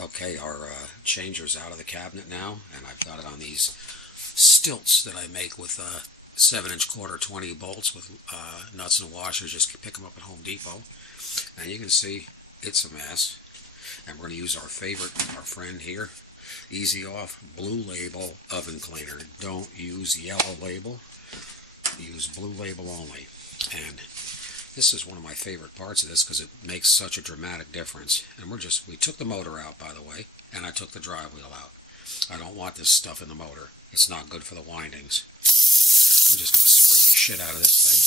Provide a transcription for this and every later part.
Okay, our changer's out of the cabinet now, and I've got it on these stilts that I make with 7-inch quarter 20 bolts with nuts and washers. Just pick them up at Home Depot, and you can see it's a mess. And we're going to use our friend here, Easy Off Blue Label oven cleaner. Don't use yellow label, use blue label only. And this is one of my favorite parts of this because it makes such a dramatic difference. And we took the motor out, by the way, and I took the drive wheel out. I don't want this stuff in the motor. It's not good for the windings. I'm just going to spray the shit out of this thing.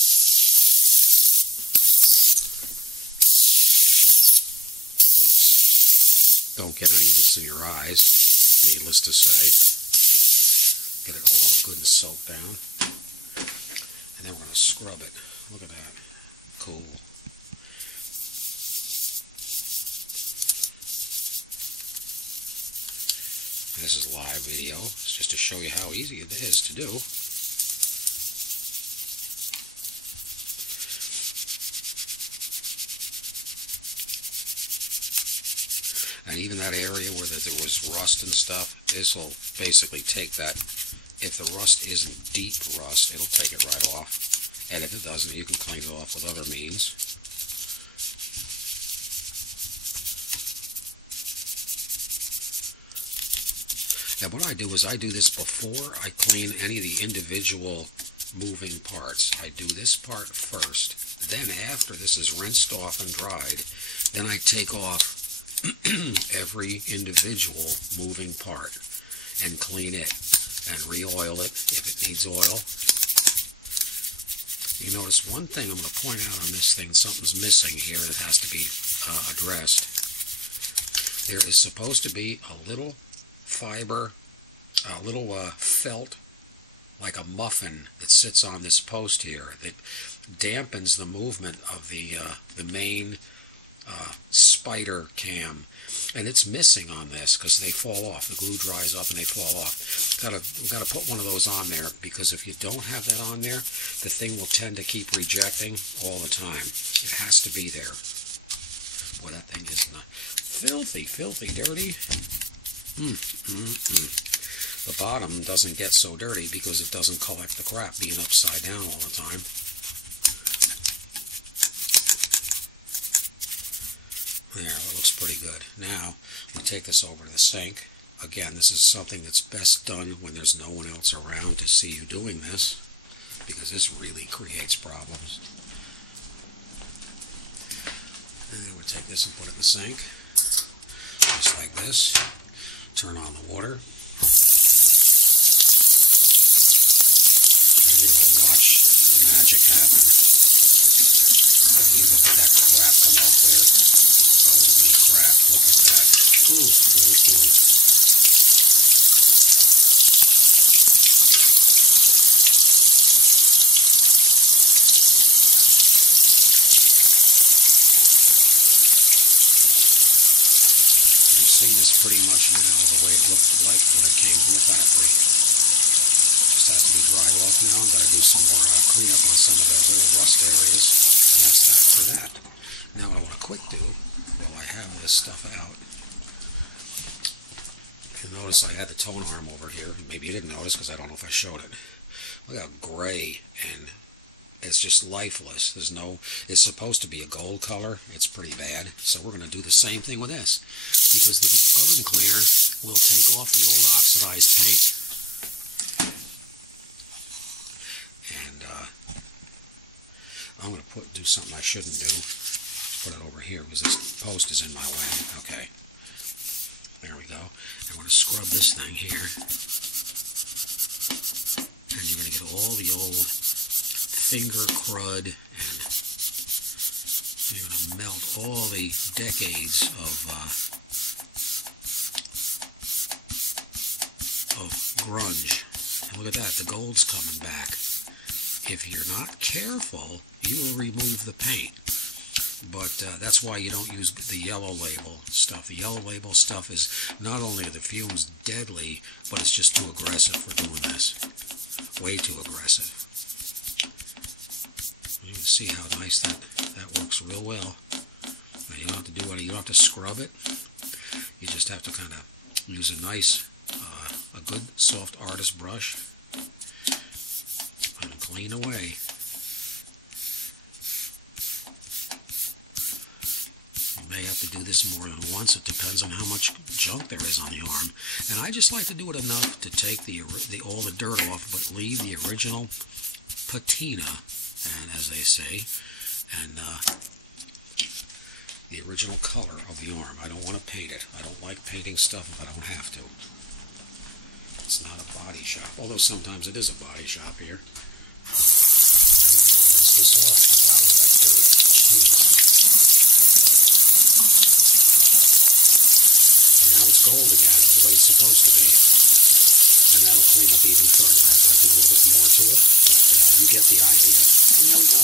Whoops. Don't get any of this in your eyes, needless to say. Get it all good and soaked down. And then we're going to scrub it. Look at that. Cool. This is live video. It's just to show you how easy it is to do. And even that area where there was rust and stuff, this will basically take that. If the rust isn't deep rust, it'll take it right off. And if it doesn't, you can clean it off with other means. And what I do is I do this before I clean any of the individual moving parts. I do this part first. Then after this is rinsed off and dried, then I take off every individual moving part and clean it and re-oil it if it needs oil. You notice one thing I'm going to point out on this thing, something's missing here that has to be addressed. There is supposed to be a little fiber, a little felt, like a muffin that sits on this post here that dampens the movement of the main spider cam, and it's missing on this because they fall off. The glue dries up and they fall off. We've got to put one of those on there, because if you don't have that on there, the thing will tend to keep rejecting all the time. It has to be there. Boy, that thing is not filthy, dirty. The bottom doesn't get so dirty because it doesn't collect the crap being upside down all the time. There, that looks pretty good. Now, we take this over to the sink. Again, this is something that's best done when there's no one else around to see you doing this, because this really creates problems. And then we take this and put it in the sink, just like this. Turn on the water. And you're going to watch the magic happen. You look at that crap come off there. Holy crap, look at that. Ooh. You've seen this pretty much now the way it looked like when it came from the factory. Just has to be dried off now. I'm going to do some more cleanup on some of the little rust areas. And that's that for that. Now what I want to quick do, while I have this stuff out, you'll notice I had the tone arm over here. Maybe you didn't notice because I don't know if I showed it. Look how gray, and it's just lifeless. It's supposed to be a gold color. It's pretty bad. So we're going to do the same thing with this, because the oven cleaner will take off the old oxidized paint. And I'm going to do something I shouldn't do. Put it over here because this post is in my way. Okay. There we go. I'm going to scrub this thing here. And you're going to get all the old finger crud, and you're going to melt all the decades of grunge. And look at that, the gold's coming back. If you're not careful, you will remove the paint. But that's why you don't use the yellow label stuff. The yellow label stuff is not only are the fumes deadly, but it's just too aggressive for doing this. Way too aggressive. You can see how nice that works real well. Now you don't have to do any, you don't have to scrub it. You just have to kind of use a nice, a good soft artist brush and clean away. You may have to do this more than once. It depends on how much junk there is on the arm. And I just like to do it enough to take all the dirt off, but leave the original patina, and as they say, and the original color of the arm. I don't want to paint it. I don't like painting stuff if I don't have to. It's not a body shop, although sometimes it is a body shop here. Rinse this off. Wow, look at that dirt. Jeez. And now it's gold again, the way it's supposed to be. And that'll clean up even further as I do a little bit more to it. But you get the idea. And there we go.